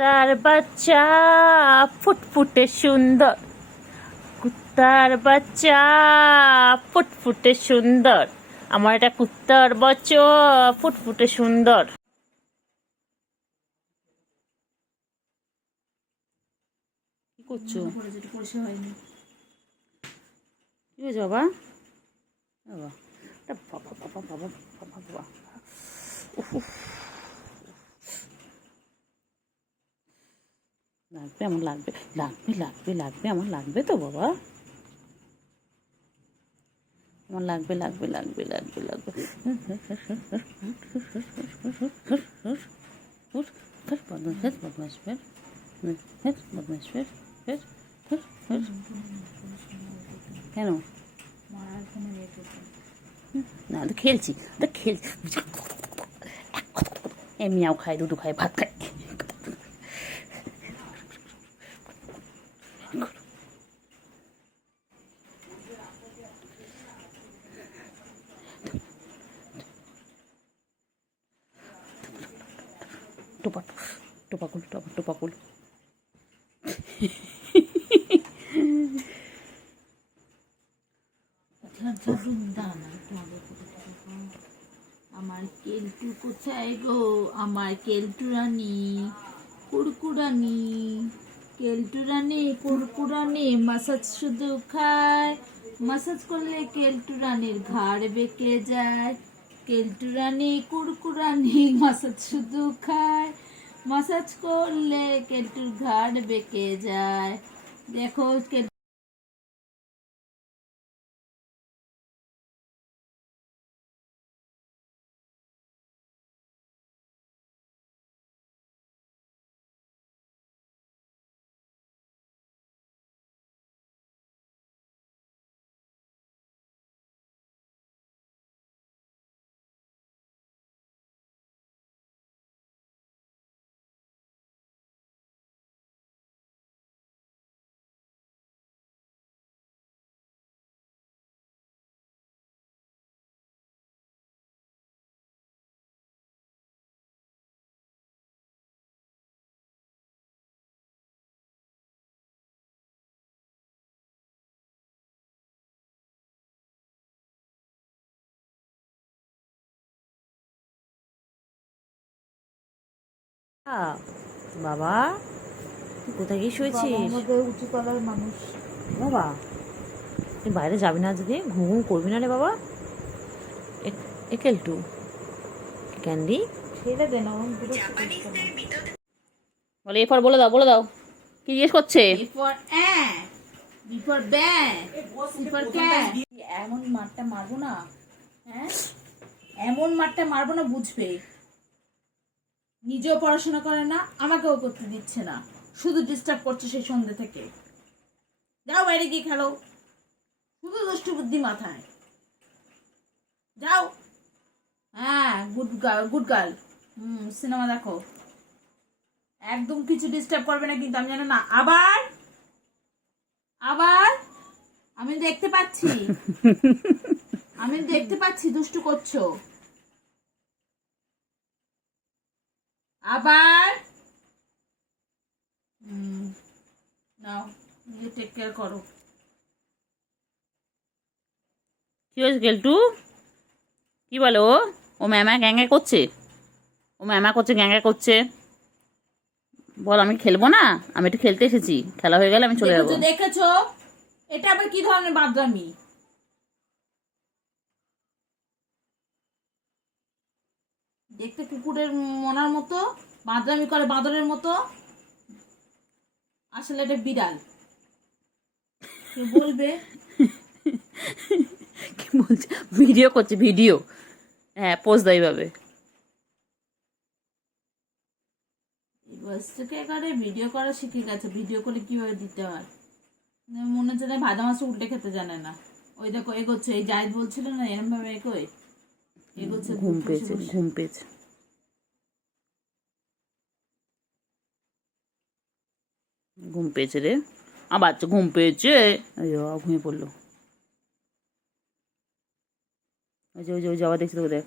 তার বাচ্চা ফুটফুটে সুন্দর, কুত্তার বাচ্চা ফুটফুটে সুন্দর, আমার এটা কুত্তার বাচ্চা ফুটফুটে সুন্দর। কি করছো? কি হয়েছে বাবা? বাবা বাবা বাবা বাবা বাবা বাবা, লাগবে আমার, লাগবে লাগবে লাগবে লাগবে আমার, লাগবে তো বাবা, আমার লাগবে লাগবে লাগবে লাগবে লাগবে। বদমাস বদমাস ফের, বদমাস ফের ফের ফের ফের। কেন না, তো খেলছি, তো খেলছি, এমনিও খাই, দুটো খাই, ভাত খাই। টোপা টোপাকুল টোপাকুল। আমার কেলটু কোথায় গো? আমার কেলটু রানী, কুড়কুড়ানি, কেলটু রানী কুড়কুড়ানি, মাসাজ শুধু খায়, মাসাজ করলে কেলটু রানীর ঘাড় বেঁকে যায়। কেলটু রানী কুড়কুড়ানি, মাসাজ শুধু খায়, মাসাজ করলে কেলটুর ঘাড় বেঁকে যায়। দেখো বাবা তুই কোথায় গিয়ে শুয়েছিস? উঁচু তলার মানুষ। বাবা তুই বাইরে যাবি না আজকে? ঘুম ঘুম করবি না রে বাবা? একেলটু ক্যান্ডি ছেড়ে দে না, বলে, এরপর বলে দাও, বলে দাও কি জিজ্ঞেস করছে। এমন মারটা মারবো না, হ্যাঁ এমন মারটা মারবো না, বুঝবে। নিজেও পড়াশোনা করে না, আমাকেও করতে দিচ্ছে না, শুধু ডিস্টার্ব করছে সেই সন্ধ্যে থেকে। যাও বাইরে গিয়ে খেলো, শুধু দুষ্টু বুদ্ধি মাথায়। যাও, হ্যাঁ good girl good girl. Cinema দেখো, একদম কিছু ডিস্টার্ব করবে না কিন্তু, আমি জানো না। আবার আবার আমি দেখতে পাচ্ছি, আমি দেখতে পাচ্ছি দুষ্টু করছো। আবার নাও, নিজে টেক কেয়ার করো। কি হয়েছে কেলটু? কি বলো? ও ম্যামা গ্যাঙ্গা করছে, ও ম্যামা করছে, গ্যাঙ্গা করছে। বল আমি খেলবো না, আমি একটু খেলতে এসেছি, খেলা হয়ে গেলে আমি চলে যাবো। দেখেছো এটা আবার কি ধরনের বাদরামি? দেখতে কুকুরের মনার মতো বাদরামি করে, বাঁদরের মতো। আসলে এটা বিড়াল। কে বলবে? কি বলছে? ভিডিও করছে, ভিডিও। হ্যাঁ পোজ দেয় এইভাবে। বয়স থেকে একেবারে ভিডিও করা শিখে গেছে, ভিডিও করে কিভাবে দিতে হয়। মনে হচ্ছে না ভাজা মাছ উল্টে খেতে জানে না। ওই দেখো এগোচ্ছে, এই জাহিদ বলছিল না এরম ভাবে এগোয়, এগোচ্ছে। ঘুম পেয়েছে, ঘুম পেয়েছে, ঘুম পেয়েছে রে। বাচ্চা ঘুম পেয়েছে, ঘুমিয়ে পড়লো। ওই যে ওই যে ওই যাওয়া দেখছি তোকে, দেখ।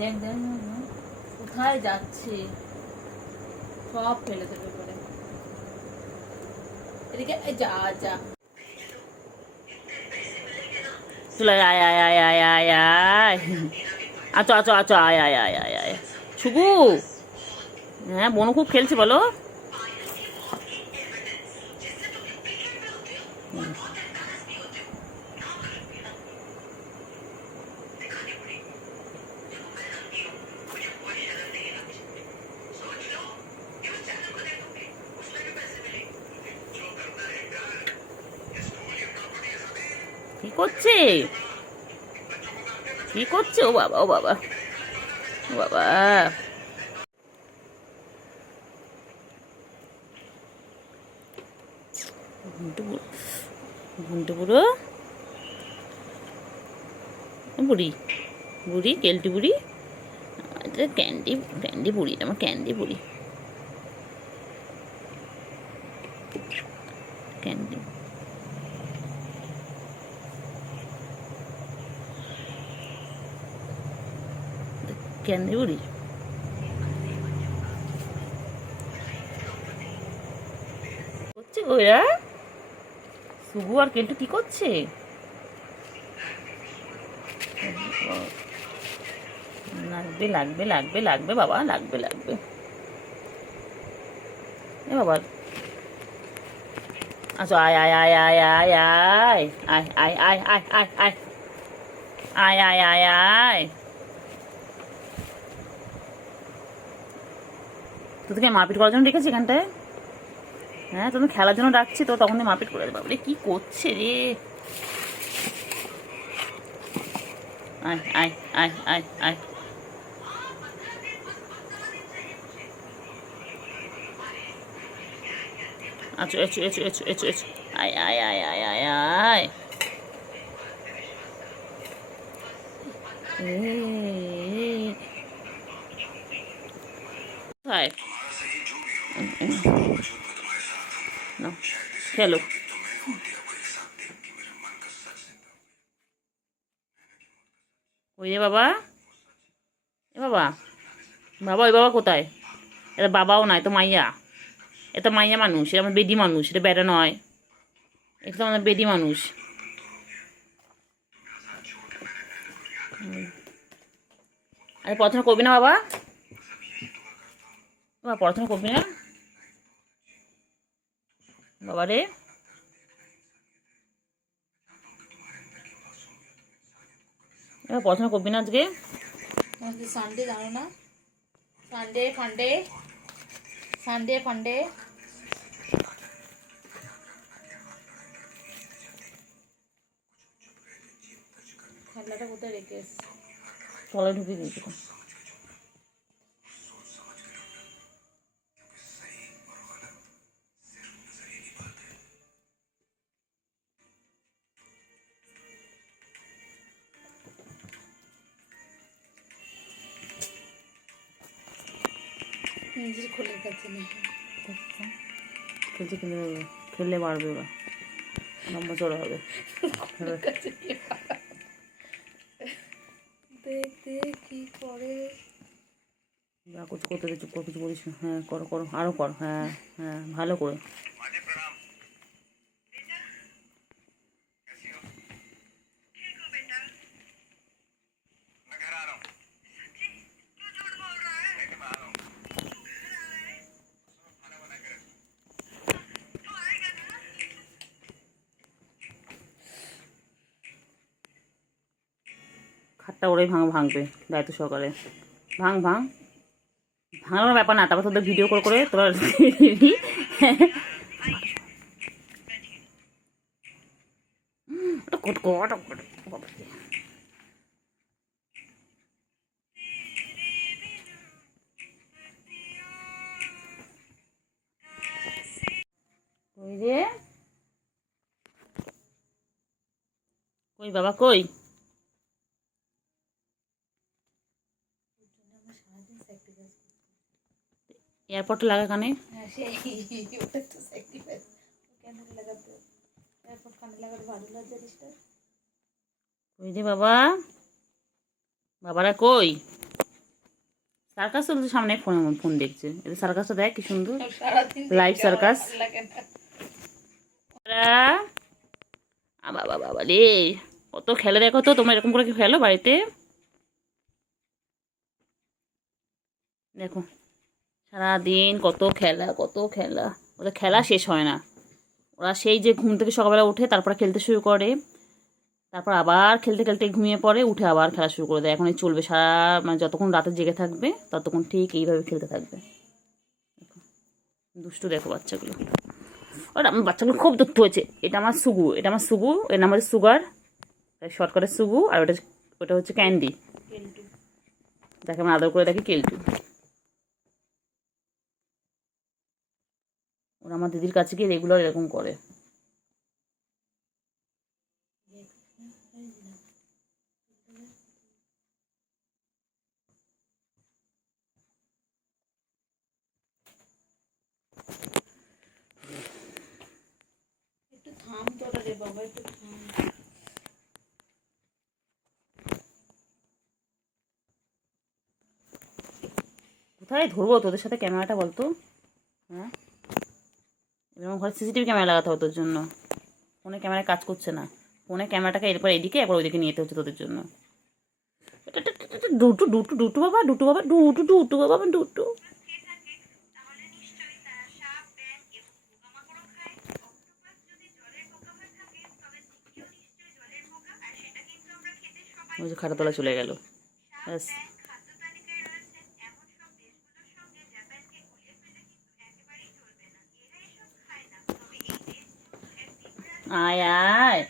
দেখ দেখ কোথায় যাচ্ছে, সব ফেলে দেবে করে। এদিকে যা যা। চলে আয় আয় আয় আয় আয় আয়, আচ্ছা আচ্ছা আচ্ছা, আয় আয় আয় আয় আয়। শুভু, হ্যাঁ বনু খুব খেলছে বলো। কি করছে, কি করছে? ও বাবা, ও বাবা, ও বাবা। ঘন্টু বুড়ো, বুড়ি, বুড়ি কেলটি বুড়ি, এটা ক্যান্ডি, ক্যান্ডি বুড়ি, আমার ক্যান্ডি বুড়ি, ক্যান্ডি। ক্যান্ডি বুড়ি। করছে ওরা, শুভু আর কেলটু কি করছে? লাগবে লাগবে লাগবে লাগবে বাবা, লাগবে লাগবে। এ বাবা, আচ্ছা আয় আয় আয় আয় আয় আয় আয় আয় আয় আয় আয় আয় আয় আয় আয় আয়। তোদেরকে মারপিট করার জন্য রেখেছি এখানটায়? হ্যাঁ, তোদের খেলার জন্য ডাকছি তো, তখন মারপিট করে দেবে। বাবরে কি করছে রে। আয় আয় আয় আয় আয়। আচ্ছা echo echo echo echo echo, আয় আয় আয় আয় আয় আয়। হায়, নাও খেলো। ওই রে বাবা, এ বাবা, বাবা ওই বাবা কোথায়? এটা বাবাও নয় তো মাইয়া, এটা মাইয়া মানুষ, এটা আমার বেডি মানুষ, এটা বেটা নয়, এটা তো আমাদের বেডি মানুষ। আরে পড়াশোনা করবি না বাবা? বাবা পড়াশোনা করবি না বাবা রে? এবার পড়াশোনা করবি না আজকে? সানডে জানো না, সানডে ফান্ডে, সানডে ফান্ডে। খেলাটা কোথায় রেখে এসছি? তলায় ঢুকিয়ে দিয়েছি। নিজের খোলের কাছে নাকি খেলছে, কিনে দেবে, খেললে বাড়বে, ওরা লম্বা চড়া হবে। দেখতে কি করে। যা করতে করতে চুপ করে কিছু বলিস না। হ্যাঁ করো করো, আরও করো, হ্যাঁ হ্যাঁ ভালো করে। খাটটা ওরাই ভাঙবে দায়িত্ব সহকারে। ভাঙ ভাঙ, ভাঙানোর ব্যাপার না, তারপর তোদের ভিডিও করে করে তোরা দিবি। কই রে, কই বাবা কই? এয়ারপোর্টটা লাগা কানে। হ্যাঁ সেই ওটা তো স্যাক্রিফাইস, কেন লাগাতে, এরপর কানে লাগাতে ভালো লজ্জা দিসটা। কই রে বাবা, বাবারা কই? সার্কাস চলছে সামনে, ফোনে ফোন দেখছে। এটা সার্কাসটা দেখ কি সুন্দর, সারাদিন লাইভ দেখতে আমার সার্কাস। ভালো লাগে না। বাবা বাবা রে, কত খেলে দেখো তো। তোমরা এরকম করে কি খেলো বাড়িতে? দেখো সারাদিন কত খেলা, কত খেলা। ওদের খেলা শেষ হয় না। ওরা সেই যে ঘুম থেকে সকালবেলা উঠে তারপর খেলতে শুরু করে, তারপর আবার খেলতে খেলতে ঘুমিয়ে পড়ে, উঠে আবার খেলা শুরু করে দেয়। এখন এই চলবে সারা, মানে যতক্ষণ রাতে জেগে থাকবে ততক্ষণ ঠিক এইভাবে খেলতে থাকবে। দুষ্টু দেখো বাচ্চাগুলো। আর আমার বাচ্চাগুলো খুব দুষ্টু হয়েছে। এটা আমার সুগু, এটা আমার সুগু, এর নাম হচ্ছে সুগার, শর্টকাটে সুগু। আর ওটা, ওটা হচ্ছে ক্যান্ডি, যাকে আমি আদর করে দেখি কেলটু। ওরা আমার দিদির কাছে গিয়ে রেগুলার এরকম করে। একটু থাম তোরা রে বাবা, একটু থাম। কোথায় ধরবো তোদের সাথে ক্যামেরাটা বলতো? হ্যাঁ, এরকম ঘরে সিসিটিভি ক্যামেরা লাগাতে হবে তোর জন্য। ফোনে ক্যামেরায় কাজ করছে না। ফোনে ক্যামেরাটাকে এরপর এদিকে একবার ওইদিকে নিয়ে যেতে হচ্ছে তোদের জন্য। ডুটু ডুটু ডুটু বাবা, ডুটু বাবা, ডুটু ডুটু বাবা, ডুটু। ওই যে খাটাতলা চলে গেল। ব্যাস। আয় আয়।